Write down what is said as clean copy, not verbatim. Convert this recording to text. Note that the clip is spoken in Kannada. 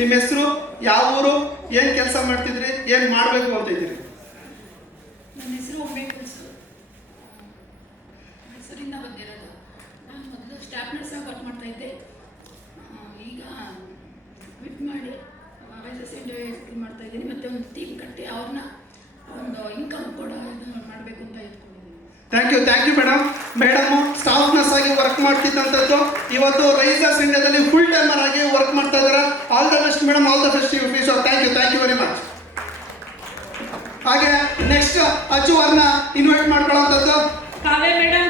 ನಿಮ್ಮ ಹೆಸರು, ಯಾವ ಊರು, ಏನು ಕೆಲಸ ಮಾಡ್ತಿದ್ರಿ, ಏನು ಮಾಡಬೇಕು ಅಂತ ಇದ್ದೀರಿ? ನನ್ನ ಹೆಸರು ಒಮ್ಮೆ ಕುಲ್ಸು, ಹೆಸರಿಂದ ಬಂದಿರೋದು. ನಾನು ಮೊದಲು ಸ್ಟಾಫ್ ನರ್ಸಾಗಿ ವರ್ಕ್ ಮಾಡ್ತಾಯಿದ್ದೆ. ಈಗ ಕ್ವಿಟ್ ಮಾಡಿ ಇದು ಮಾಡ್ತಾಯಿದ್ದೀನಿ. ಮತ್ತು ಒಂದು ಟೀಮ್ ಕಟ್ಟಿ ಅವ್ರನ್ನ ಒಂದು ಇನ್ಕಮ್ ಕೂಡ ಇದು ಮಾಡಬೇಕು ಅಂತ ಇಟ್ಕೊಂಡಿದ್ದೀನಿ. Thank you madam staff nurse ಆಗಿ ವರ್ಕ್ ಮಾಡ್ತಿದ್ದಂಥದ್ದು ಇವತ್ತು ರೈಸರ್ಸ್ ಇಂಡಿಯಾದಲ್ಲಿ ಫುಲ್ ಟೈಮರ್ ಆಗಿ ವರ್ಕ್ ಮಾಡ್ತಾ ಇದ್ದಾರೆ. All the best madam, all the best you future. Thank you very much. ಹಾಗೆ ನೆಕ್ಸ್ಟ್ ಅಚ್ಚುವರ್ನ ಇನ್ವೈಟ್ ಮಾಡ್ಕೊಳ್ಳೋಂಥದ್ದು ಕಾವ್ಯ ಮೇಡಮ್.